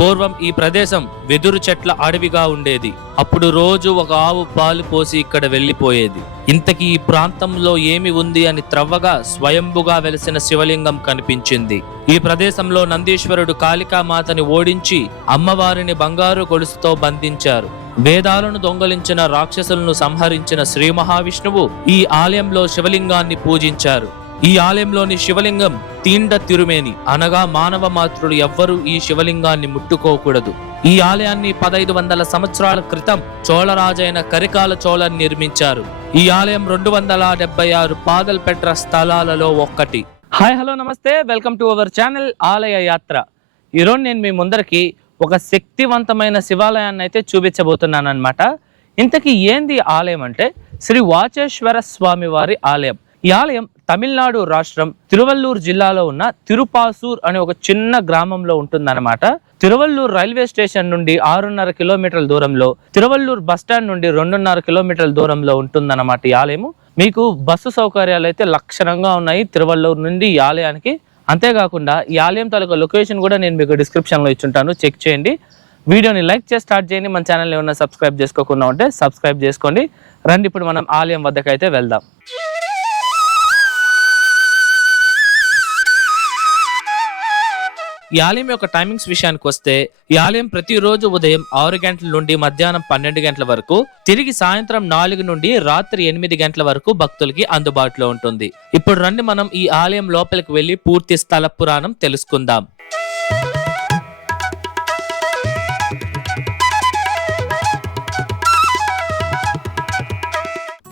పూర్వం ఈ ప్రదేశం వెదురు చెట్ల అడవిగా ఉండేది. అప్పుడు రోజు ఒక ఆవు పాలు పోసి ఇక్కడ వెళ్లిపోయేది. ఇంతకీ ఈ ప్రాంతంలో ఏమి ఉంది అని త్రవ్వగా స్వయంభుగా వెలిసిన శివలింగం కనిపించింది. ఈ ప్రదేశంలో నందీశ్వరుడు కాళికామాతని ఓడించి అమ్మవారిని బంగారు గొలుసుతో బంధించారు. వేదాలను దొంగలించిన రాక్షసులను సంహరించిన శ్రీ మహావిష్ణువు ఈ ఆలయంలో శివలింగాన్ని పూజించారు. ఈ ఆలయంలోని శివలింగం తీండ తిరుమేని అనగా మానవ మాతృలు ఎవ్వరూ ఈ శివలింగాన్ని ముట్టుకోకూడదు. ఈ ఆలయాన్ని 1500 సంవత్సరాల క్రితం చోళరాజైన కరికాల చోళన్ నిర్మించారు. ఈ ఆలయం 276 పాదల్పెట్ర స్థలాలలో ఒక్కటి. హాయ్ హలో నమస్తే, వెల్కమ్ టు అవర్ ఛానల్ ఆలయ యాత్ర. ఈరోజు నేను మీ ముందరికి ఒక శక్తివంతమైన శివాలయాన్ని అయితే చూపించబోతున్నాను అనమాట. ఇంతకీ ఏంది ఆలయం అంటే శ్రీ వాచేశ్వర స్వామి వారి ఆలయం. ఈ ఆలయం తమిళనాడు రాష్ట్రం తిరువల్లూరు జిల్లాలో ఉన్న తిరుపాసూర్ అనే ఒక చిన్న గ్రామంలో ఉంటుందన్నమాట. తిరువల్లూరు రైల్వే స్టేషన్ నుండి 6.5 కిలోమీటర్ల దూరంలో, తిరువల్లూరు బస్టాండ్ నుండి 2.5 కిలోమీటర్ల దూరంలో ఉంటుందన్నమాట ఈ ఆలయము. మీకు బస్సు సౌకర్యాలు అయితే లక్షణంగా ఉన్నాయి తిరువల్లూరు నుండి ఈ ఆలయానికి. అంతేకాకుండా ఈ ఆలయం తాలూకా లొకేషన్ కూడా నేను మీకు డిస్క్రిప్షన్లో ఇచ్చుంటాను, చెక్ చేయండి. వీడియోని లైక్ చేసి స్టార్ట్ చేయండి. మన ఛానల్ ఏమన్నా సబ్స్క్రైబ్ చేసుకోకుండా ఉంటే సబ్స్క్రైబ్ చేసుకోండి. రండి ఇప్పుడు మనం ఆలయం వద్దకైతే వెళ్దాం. ఈ ఆలయం యొక్క టైమింగ్స్ విషయానికి వస్తే, ఈ ఆలయం ప్రతిరోజు ఉదయం 6 గంటల నుండి మధ్యాహ్నం 12 గంటల వరకు, తిరిగి సాయంత్రం 4 నుండి రాత్రి 8 గంటల వరకు భక్తులకి అందుబాటులో ఉంటుంది. ఇప్పుడు రండి మనం ఈ ఆలయం లోపలికి వెళ్లి పూర్తి స్థల పురాణం తెలుసుకుందాం.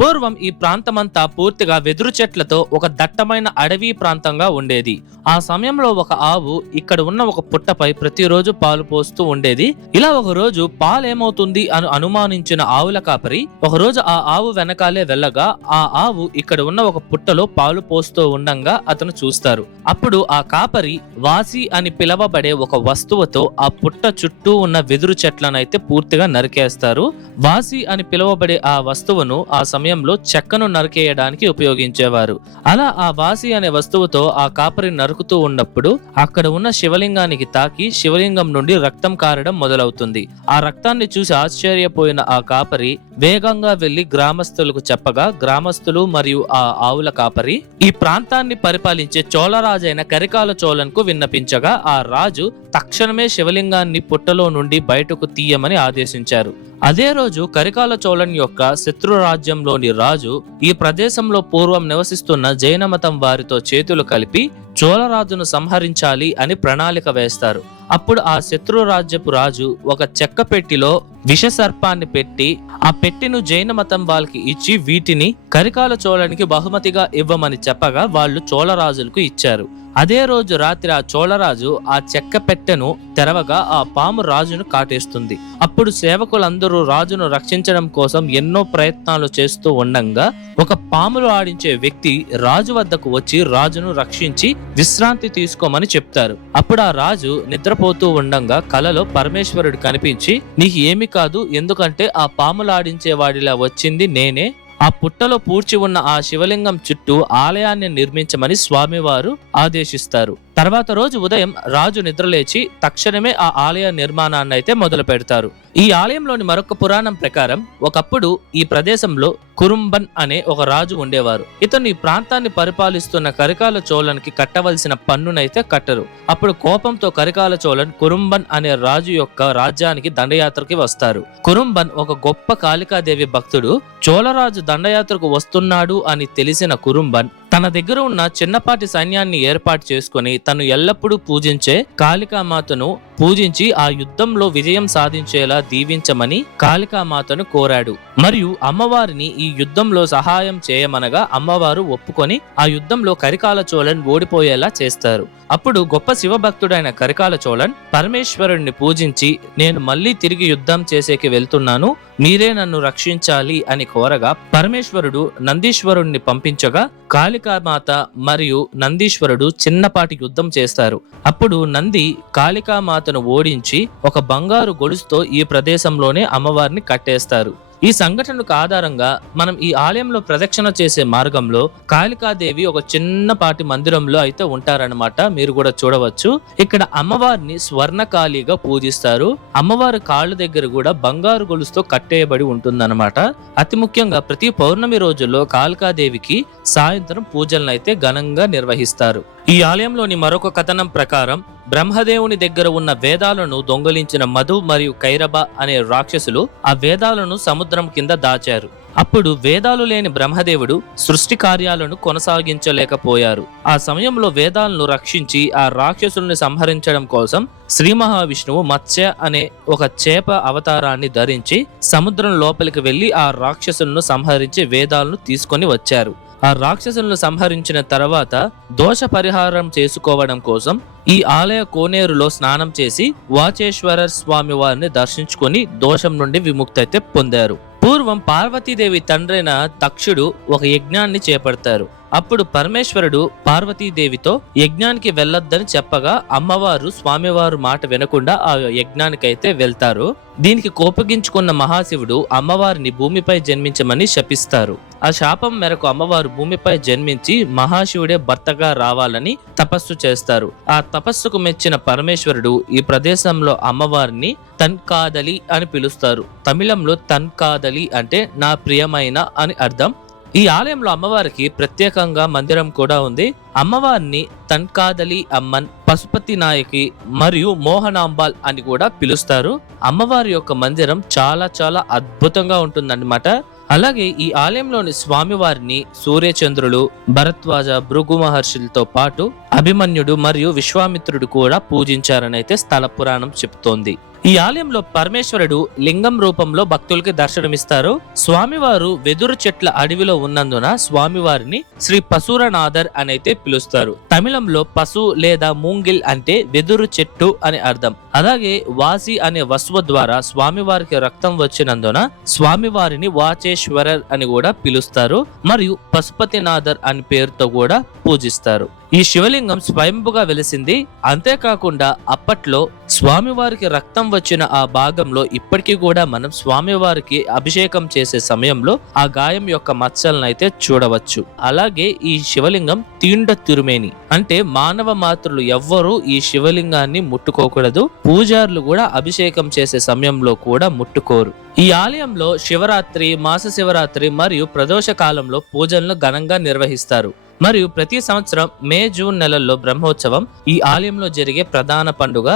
పూర్వం ఈ ప్రాంతమంతా పూర్తిగా వెదురు చెట్లతో ఒక దట్టమైన అడవి ప్రాంతంగా ఉండేది. ఆ సమయంలో ఒక ఆవు ఇక్కడ ఉన్న ఒక పుట్టపై ప్రతిరోజు పాలు పోస్తూ ఉండేది. ఇలా ఒక రోజు పాలేమవుతుంది అని అనుమానించిన ఆవుల కాపరి ఒకరోజు ఆ ఆవు వెనకాలే వెళ్ళగా ఆ ఆవు ఇక్కడ ఉన్న ఒక పుట్టలో పాలు పోస్తూ ఉండంగా అతను చూస్తారు. అప్పుడు ఆ కాపరి వాసి అని పిలవబడే ఒక వస్తువుతో ఆ పుట్ట చుట్టూ ఉన్న వెదురు చెట్లనైతే పూర్తిగా నరికేస్తారు. వాసి అని పిలువబడే ఆ వస్తువును ఆ సమయంలో చెక్కను నరికేయడానికి ఉపయోగించేవారు. అలా ఆ వాసి అనే వస్తువుతో ఆ కాపరి నరుకుతూ ఉన్నప్పుడు అక్కడ ఉన్న శివలింగానికి తాకి శివలింగం నుండి రక్తం కారడం మొదలవుతుంది. ఆ రక్తాన్ని చూసి ఆశ్చర్యపోయిన ఆ కాపరి వేగంగా వెళ్లి గ్రామస్తులకు చెప్పగా గ్రామస్తులు మరియు ఆ ఆవుల కాపరి ఈ ప్రాంతాన్ని పరిపాలించే చోళరాజైన కరికాల చోళన్కు విన్నపించగా ఆ రాజు తక్షణమే శివలింగాన్ని పుట్టలో నుండి బయటకు తీయమని ఆదేశించారు. అదే రోజు కరికాల చోళన్ యొక్క శత్రు రాజ్యంలోని రాజు ఈ ప్రదేశంలో పూర్వం నివసిస్తున్న జైన మతం వారితో చేతులు కలిపి చోళరాజును సంహరించాలి అని ప్రణాళిక వేస్తారు. అప్పుడు ఆ శత్రు రాజ్యపు రాజు ఒక చెక్క పెట్టిలో విష సర్పాన్ని పెట్టి ఆ పెట్టెను జైన మతం వాళ్ళకి ఇచ్చి వీటిని కరికాల చోళనికి బహుమతిగా ఇవ్వమని చెప్పగా వాళ్ళు చోళరాజులకు ఇచ్చారు. అదే రోజు రాత్రి ఆ చోళరాజు ఆ చెక్క పెట్టెను తెరవగా ఆ పాము రాజును కాటేస్తుంది. అప్పుడు సేవకులందరూ రాజును రక్షించడం కోసం ఎన్నో ప్రయత్నాలు చేస్తూ ఉండంగా ఒక పాములు ఆడించే వ్యక్తి రాజు వద్దకు వచ్చి రాజును రక్షించి విశ్రాంతి తీసుకోమని చెప్తారు. అప్పుడు ఆ రాజు నిద్రపోతూ ఉండంగా కలలో పరమేశ్వరుడు కనిపించి, నీకు ఏమి కాదు, ఎందుకంటే ఆ పాములు ఆడించే వాడిలా వచ్చింది నేనే. ఆ పుట్టలో పూడ్చి ఉన్న ఆ శివలింగం చుట్టూ ఆలయాన్ని నిర్మించమని స్వామివారు ఆదేశిస్తారు. తర్వాత రోజు ఉదయం రాజు నిద్రలేచి తక్షణమే ఆ ఆలయ నిర్మాణాన్ని అయితే మొదలు పెడతారు. ఈ ఆలయంలోని మరొక పురాణం ప్రకారం ఒకప్పుడు ఈ ప్రదేశంలో కురుంబన్ అనే ఒక రాజు ఉండేవారు. ఇతను ఈ ప్రాంతాన్ని పరిపాలిస్తున్న కరికాల చోళన్కి కట్టవలసిన పన్నునైతే కట్టరు. అప్పుడు కోపంతో కరికాల చోళన్ కురుంబన్ అనే రాజు యొక్క రాజ్యానికి దండయాత్రకి వస్తారు. కురుంబన్ ఒక గొప్ప కాళికాదేవి భక్తుడు. చోళరాజు దండయాత్రకు వస్తున్నాడు అని తెలిసిన కురుంబన్ తన దగ్గర ఉన్న చిన్నపాటి సైన్యాన్ని ఏర్పాటు చేసుకుని తను ఎల్లప్పుడూ పూజించే కాళికామాతను పూజించి ఆ యుద్ధంలో విజయం సాధించేలా దీవించమని కాళికామాతను కోరాడు. మరియు అమ్మవారిని ఈ యుద్ధంలో సహాయం చేయమనగా అమ్మవారు ఒప్పుకొని ఆ యుద్ధంలో కరికాల చోళన్ ఓడిపోయేలా చేస్తారు. అప్పుడు గొప్ప శివభక్తుడైన కరికాల చోళన్ పరమేశ్వరుడిని పూజించి, నేను మళ్ళీ తిరిగి యుద్ధం చేసేకి వెళ్తున్నాను, మీరే నన్ను రక్షించాలి అని కోరగా పరమేశ్వరుడు నందీశ్వరుణ్ణి పంపించగా కాళికామాత మరియు నందీశ్వరుడు చిన్నపాటి యుద్ధం చేస్తారు. అప్పుడు నంది కాళికామాతను ఓడించి ఒక బంగారు గొలుసుతో ఈ ప్రదేశంలోనే అమ్మవారిని కట్టేస్తారు. ఈ సంఘటనకు ఆధారంగా మనం ఈ ఆలయంలో ప్రదక్షిణ చేసే మార్గంలో కాళికాదేవి ఒక చిన్నపాటి మందిరంలో అయితే ఉంటారన్నమాట. మీరు కూడా చూడవచ్చు. ఇక్కడ అమ్మవారిని స్వర్ణకాళిగా పూజిస్తారు. అమ్మవారి కాళ్ళ దగ్గర కూడా బంగారు గొలుసుతో కట్టేయబడి ఉంటుందన్నమాట. అతి ముఖ్యంగా ప్రతి పౌర్ణమి రోజుల్లో కాళికాదేవికి సాయంత్రం పూజలను అయితే ఘనంగా నిర్వహిస్తారు. ఈ ఆలయంలోని మరొక కథనం ప్రకారం బ్రహ్మదేవుని దగ్గర ఉన్న వేదాలను దొంగలించిన మధు మరియు కైరబ అనే రాక్షసులు ఆ వేదాలను సముద్రం కింద దాచారు. అప్పుడు వేదాలు లేని బ్రహ్మదేవుడు సృష్టి కార్యాలను కొనసాగించలేకపోయారు. ఆ సమయంలో వేదాలను రక్షించి ఆ రాక్షసుల్ని సంహరించడం కోసం శ్రీ మహావిష్ణువు మత్స్య అనే ఒక చేప అవతారాన్ని ధరించి సముద్రం లోపలికి వెళ్లి ఆ రాక్షసులను సంహరించి వేదాలను తీసుకొని వచ్చారు. ఆ రాక్షసులను సంహరించిన తర్వాత దోష పరిహారం చేసుకోవడం కోసం ఈ ఆలయ కోనేరులో స్నానం చేసి వాచేశ్వర స్వామి వారిని దర్శించుకొని దోషం నుండి విముక్తి అయితే పొందారు. పూర్వం పార్వతీదేవి తండ్రైన దక్షుడు ఒక యజ్ఞాన్ని చేపడతారు. అప్పుడు పరమేశ్వరుడు పార్వతీదేవితో యజ్ఞానికి వెళ్ళొద్దని చెప్పగా అమ్మవారు స్వామివారు మాట వినకుండా ఆ యజ్ఞానికైతే వెళ్తారు. దీనికి కోపగించుకున్న మహాశివుడు అమ్మవారిని భూమిపై జన్మించమని శపిస్తారు. ఆ శాపం మేరకు అమ్మవారు భూమిపై జన్మించి మహాశివుడే భర్తగా రావాలని తపస్సు చేస్తారు. ఆ తపస్సుకు మెచ్చిన పరమేశ్వరుడు ఈ ప్రదేశంలో అమ్మవారిని తన్కాదలి అని పిలుస్తారు. తమిళంలో తన్కాదలి అంటే నా ప్రియమైన అని అర్థం. ఈ ఆలయంలో అమ్మవారికి ప్రత్యేకంగా మందిరం కూడా ఉంది. అమ్మవారిని తన్కాదలి అమ్మన్, పశుపతి నాయకి మరియు మోహనాంబాల్ అని కూడా పిలుస్తారు. అమ్మవారి యొక్క మందిరం చాలా చాలా అద్భుతంగా ఉంటుందన్నమాట. అలాగే ఈ ఆలయంలోని స్వామివారిని సూర్యచంద్రులు, భరద్వాజ, భృగు మహర్షులతో పాటు అభిమన్యుడు మరియు విశ్వామిత్రుడు కూడా పూజించారని అయితే స్థల పురాణం చెప్తోంది. ఈ ఆలయంలో పరమేశ్వరుడు లింగం రూపంలో భక్తులకి దర్శనమిస్తారు. స్వామివారు వెదురు చెట్ల అడవిలో ఉన్నందున స్వామివారిని శ్రీ పశురనాథర్ అని అయితే పిలుస్తారు. తమిళంలో పశు లేదా మూంగిల్ అంటే వెదురు చెట్టు అని అర్థం. అలాగే వాసి అనే వస్తువు ద్వారా స్వామివారికి రక్తం వచ్చినందున స్వామివారిని వాచేశ్వరర్ అని కూడా పిలుస్తారు మరియు పశుపతినాథర్ అని పేరుతో కూడా పూజిస్తారు. ఈ శివలింగం స్వయంభుగా వెలిసింది. అంతేకాకుండా అప్పట్లో స్వామివారికి రక్తం వచ్చిన ఆ భాగంలో ఇప్పటికీ కూడా మనం స్వామివారికి అభిషేకం చేసే సమయంలో ఆ గాయం యొక్క మచ్చలను అయితే చూడవచ్చు. అలాగే ఈ శివలింగం తీండ తిరుమేని అంటే మానవ మాతృలు ఎవ్వరూ ఈ శివలింగాన్ని ముట్టుకోకూడదు. పూజారులు కూడా అభిషేకం చేసే సమయంలో కూడా ముట్టుకోరు. ఈ ఆలయంలో శివరాత్రి, మాస శివరాత్రి మరియు ప్రదోష కాలంలో పూజలను ఘనంగా నిర్వహిస్తారు. మరియు ప్రతి సంవత్సరం మే, జూన్ నెలల్లో బ్రహ్మోత్సవం ఈ ఆలయంలో జరిగే ప్రధాన పండుగ.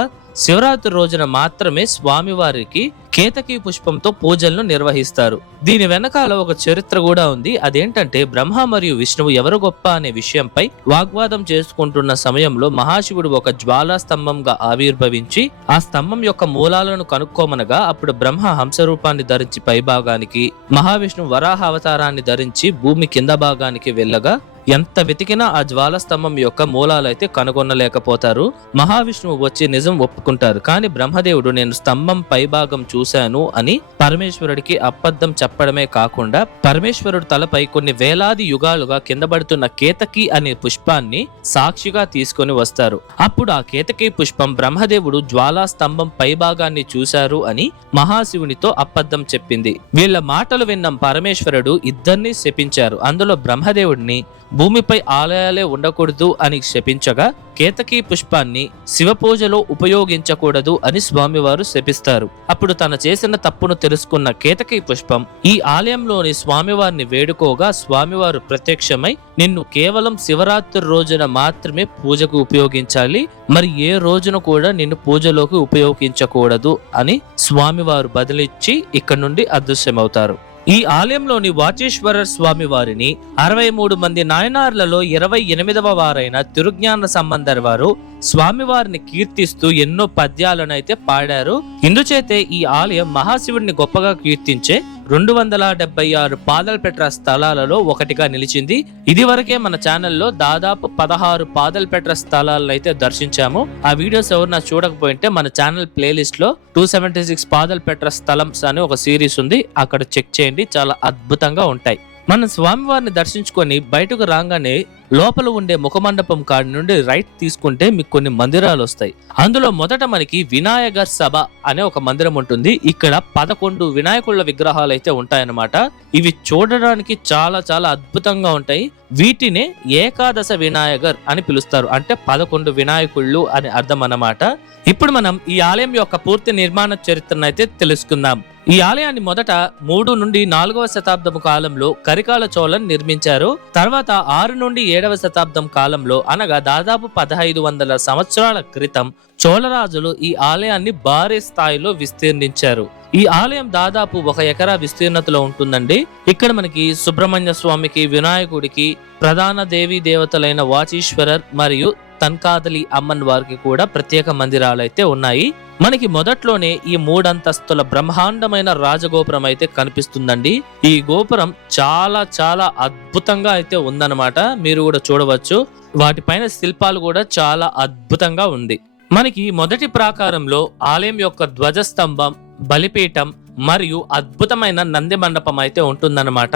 శివరాత్రి రోజున మాత్రమే స్వామివారికి కేతకీ పుష్పంతో పూజలను నిర్వహిస్తారు. దీని వెనకాల ఒక చరిత్ర కూడా ఉంది. అదేంటంటే బ్రహ్మ మరియు విష్ణువు ఎవరు గొప్ప అనే విషయంపై వాగ్వాదం చేసుకుంటున్న సమయంలో మహాశివుడు ఒక జ్వాలా స్తంభంగా ఆవిర్భవించి ఆ స్తంభం యొక్క మూలాలను కనుక్కోమనగా అప్పుడు బ్రహ్మ హంసరూపాన్ని ధరించి పై భాగానికి, మహావిష్ణువు వరాహ అవతారాన్ని ధరించి భూమి కింద భాగానికి వెళ్ళగా ఎంత వెతికినా ఆ జ్వాల స్తంభం యొక్క మూలాలైతే కనుగొనలేకపోతారు. మహావిష్ణువు వచ్చి నిజం ఒప్పుకుంటారు. కానీ బ్రహ్మదేవుడు నేను స్తంభం పైభాగం చూశాను అని పరమేశ్వరుడికి అబద్ధం చెప్పడమే కాకుండా పరమేశ్వరుడు తలపై కొన్ని వేలాది యుగాలుగా కింద పడుతున్న కేతకి అనే పుష్పాన్ని సాక్షిగా తీసుకొని వస్తారు. అప్పుడు ఆ కేతకి పుష్పం బ్రహ్మదేవుడు జ్వాలా స్తంభం పైభాగాన్ని చూశారు అని మహాశివునితో అబద్ధం చెప్పింది. వీళ్ళ మాటలు విన్న పరమేశ్వరుడు ఇద్దరిని శపించారు. అందులో బ్రహ్మదేవుడిని భూమిపై ఆలయాలే ఉండకూడదు అని శపించగా కేతకీ పుష్పాన్ని శివ పూజలో ఉపయోగించకూడదు అని స్వామివారు శపిస్తారు. అప్పుడు తన చేసిన తప్పును తెలుసుకున్న కేతకీ పుష్పం ఈ ఆలయంలోని స్వామివారిని వేడుకోగా స్వామివారు ప్రత్యక్షమై నిన్ను కేవలం శివరాత్రి రోజున మాత్రమే పూజకు ఉపయోగించాలి, మరి ఏ రోజున కూడా నిన్ను పూజలోకి ఉపయోగించకూడదు అని స్వామివారు బదిలిచ్చి ఇక్కడ నుండి అదృశ్యమవుతారు. ఈ ఆలయంలోని వాచేశ్వర స్వామి వారిని 63 మంది నాయనార్లలో 28వ వారైన తిరుజ్ఞాన సంబంధర్ వారు స్వామివారిని కీర్తిస్తూ ఎన్నో పద్యాలను అయితే పాడారు. ఇందుచేతే ఈ ఆలయం మహాశివుడిని గొప్పగా కీర్తించే 276 పాదల్పెట్ర స్థలాలలో ఒకటిగా నిలిచింది. ఇది వరకే మన ఛానల్లో దాదాపు 16 పాదల్పెట్ర స్థలాలను అయితే దర్శించాము. ఆ వీడియోస్ ఎవరు చూడకపోయింటే మన ఛానల్ ప్లేలిస్ట్ లో 276 పాదల్పెట్ర స్థలమ్స్ అనే ఒక సిరీస్ ఉంది, అక్కడ చెక్ చేయండి, చాలా అద్భుతంగా ఉంటాయి. మనం స్వామివారిని దర్శించుకొని బయటకు రాగానే లోపల ఉండే ముఖమండపం కాడి నుండి రైట్ తీసుకుంటే మీకు కొన్ని మందిరాలు వస్తాయి. అందులో మొదట మనకి వినాయగర్ సభ అనే ఒక మందిరం ఉంటుంది. ఇక్కడ 11 వినాయకుళ్ళ విగ్రహాలు అయితే ఉంటాయన్నమాట. ఇవి చూడడానికి చాలా చాలా అద్భుతంగా ఉంటాయి. వీటినే ఏకాదశ వినాయగర్ అని పిలుస్తారు. అంటే 11 వినాయకుళ్ళు అని అర్థం అన్నమాట. ఇప్పుడు మనం ఈ ఆలయం యొక్క పూర్తి నిర్మాణ చరిత్రను అయితే తెలుసుకుందాం. ఈ ఆలయాన్ని మొదట 3 నుండి 4వ శతాబ్దం కాలంలో కరికాల చోళన్ నిర్మించారు. తర్వాత 6 నుండి 7వ శతాబ్దం కాలంలో అనగా దాదాపు 1500 సంవత్సరాల క్రితం చోళరాజులు ఈ ఆలయాన్ని భారీ స్థాయిలో విస్తీర్ణించారు. ఈ ఆలయం దాదాపు 1 ఎకరా విస్తీర్ణతలో ఉంటుందండి. ఇక్కడ మనకి సుబ్రహ్మణ్య స్వామికి, వినాయకుడికి, ప్రధాన దేవీ దేవతలైన వాచీశ్వరర్ మరియు తన్కాదలి అమ్మన్ వారికి కూడా ప్రత్యేక మందిరాలు అయితే ఉన్నాయి. మనకి మొదట్లోనే ఈ 3 అంతస్తుల బ్రహ్మాండమైన రాజగోపురం అయితే కనిపిస్తుందండి. ఈ గోపురం చాలా చాలా అద్భుతంగా అయితే ఉందన్నమాట. మీరు కూడా చూడవచ్చు. వాటిపైన శిల్పాలు కూడా చాలా అద్భుతంగా ఉంది. మనకి మొదటి ప్రాకారంలో ఆలయం యొక్క ధ్వజస్తంభం, బలిపీఠం మరియు అద్భుతమైన నంది మండపం అయితే ఉంటుందన్నమాట.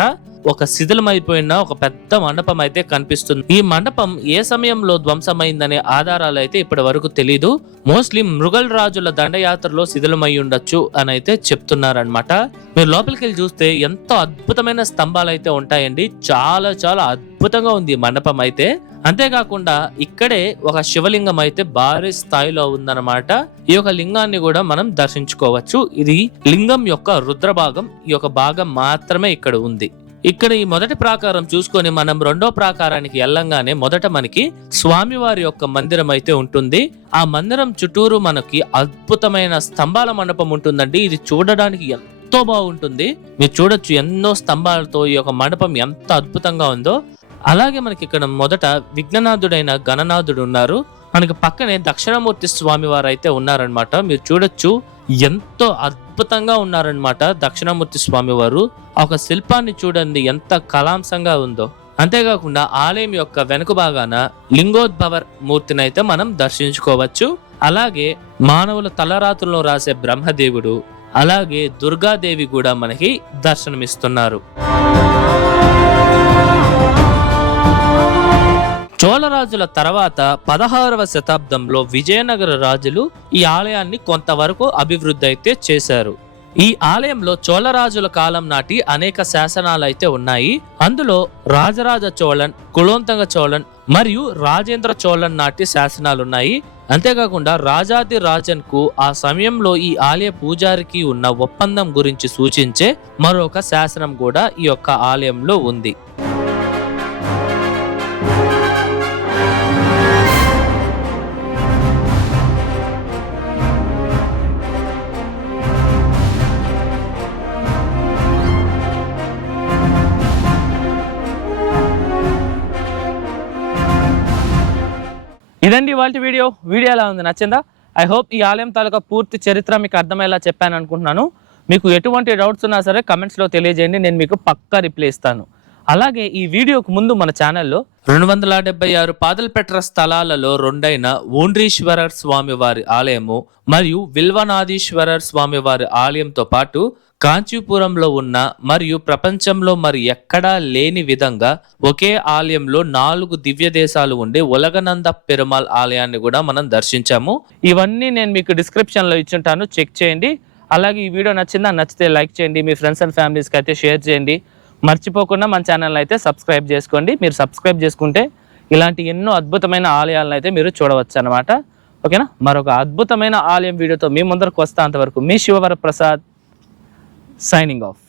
ఒక శిథిలమైపోయిన ఒక పెద్ద మండపం అయితే కనిపిస్తుంది. ఈ మండపం ఏ సమయంలో ధ్వంసమైందనే ఆధారాలు అయితే ఇప్పటి వరకు తెలీదు. మోస్ట్లీ మృగల్ రాజుల దండయాత్రలో శిథిలమై ఉండొచ్చు అని అయితే చెప్తున్నారనమాట. మీరు లోపలికి వెళ్ళి చూస్తే ఎంతో అద్భుతమైన స్తంభాలు అయితే ఉంటాయండి. చాలా చాలా అద్భుతంగా ఉంది ఈ మండపం అయితే. అంతేకాకుండా ఇక్కడే ఒక శివలింగం అయితే భారీ స్థాయిలో ఉందన్నమాట. ఈ యొక్క లింగాన్ని కూడా మనం దర్శించుకోవచ్చు. ఇది లింగం యొక్క రుద్రభాగం. ఈ యొక్క భాగం మాత్రమే ఇక్కడ ఉంది. ఇక్కడ ఈ మొదటి ప్రాకారం చూసుకొని మనం రెండో ప్రాకారానికి వెళ్ళంగానే మొదట మనకి స్వామివారి యొక్క మందిరం అయితే ఉంటుంది. ఆ మందిరం చుట్టూరు మనకి అద్భుతమైన స్తంభాల మండపం ఉంటుందండి. ఇది చూడడానికి ఎంతో బాగుంటుంది. మీరు చూడొచ్చు ఎన్నో స్తంభాలతో ఈ యొక్క మండపం ఎంత అద్భుతంగా ఉందో. అలాగే మనకి ఇక్కడ మొదట విఘ్ననాథుడైన గణనాథుడు ఉన్నారు. మనకి పక్కనే దక్షిణామూర్తి స్వామి వారు అయితే ఉన్నారనమాట. మీరు చూడొచ్చు ఎంతో అద్భుతంగా ఉన్నారనమాట దక్షిణామూర్తి స్వామి వారు. ఒక శిల్పాన్ని చూడండి ఎంత కళాంశంగా ఉందో. అంతేకాకుండా ఆలయం యొక్క వెనుక భాగాన లింగోద్భవర్ మూర్తిని అయితే మనం దర్శించుకోవచ్చు. అలాగే మానవుల తలరాతులను రాసే బ్రహ్మదేవుడు, అలాగే దుర్గాదేవి కూడా మనకి దర్శనమిస్తున్నారు. చోళరాజుల తర్వాత 16వ శతాబ్దంలో విజయనగర రాజులు ఈ ఆలయాన్ని కొంతవరకు అభివృద్ధి అయితే చేశారు. ఈ ఆలయంలో చోళరాజుల కాలం నాటి అనేక శాసనాలు అయితే ఉన్నాయి. అందులో రాజరాజ చోళన్, కులోత్తుంగ చోళన్ మరియు రాజేంద్ర చోళన్ నాటి శాసనాలు ఉన్నాయి. అంతేకాకుండా రాజాది రాజన్ కు ఆ సమయంలో ఈ ఆలయ పూజారికి ఉన్న ఒప్పందం గురించి సూచించే మరొక శాసనం కూడా ఈ యొక్క ఆలయంలో ఉంది. ఇదండి ఇవాల్టి వీడియో ఎలా ఉంది? నచ్చిందా? ఐ హోప్ ఈ ఆలయం తాలూకా పూర్తి చరిత్ర మీకు అర్థమయ్యేలా చెప్పాను అనుకుంటున్నాను. మీకు ఎటువంటి డౌట్స్ ఉన్నా సరే కమెంట్స్లో తెలియజేయండి. నేను మీకు పక్కా రిప్లై ఇస్తాను. అలాగే ఈ వీడియోకు ముందు మన ఛానల్లో 276 పాదలపెట్ర స్థలాలలో రెండైన ఓండ్రీశ్వరర్ స్వామి వారి ఆలయము మరియు విల్వనాథీశ్వరర్ స్వామి వారి ఆలయంతో పాటు కాంచీపురంలో ఉన్న మరియు ప్రపంచంలో మరి ఎక్కడా లేని విధంగా ఒకే ఆలయంలో 4 దివ్య దేశాలు ఉండే ఉలగనంద పెరుమాల్ ఆలయాన్ని కూడా మనం దర్శించాము. ఇవన్నీ నేను మీకు డిస్క్రిప్షన్ లో ఇచ్చుంటాను, చెక్ చేయండి. అలాగే ఈ వీడియో నచ్చితే లైక్ చేయండి, మీ ఫ్రెండ్స్ అండ్ ఫ్యామిలీస్కి అయితే షేర్ చేయండి. మర్చిపోకుండా మన ఛానల్ అయితే సబ్స్క్రైబ్ చేసుకోండి. మీరు సబ్స్క్రైబ్ చేసుకుంటే ఇలాంటి ఎన్నో అద్భుతమైన ఆలయాలను అయితే మీరు చూడవచ్చు అన్నమాట. ఓకేనా? మరొక అద్భుతమైన ఆలయం వీడియోతో మీ ముందరకు వస్తా. అంతవరకు మీ శివవర ప్రసాద్ signing off.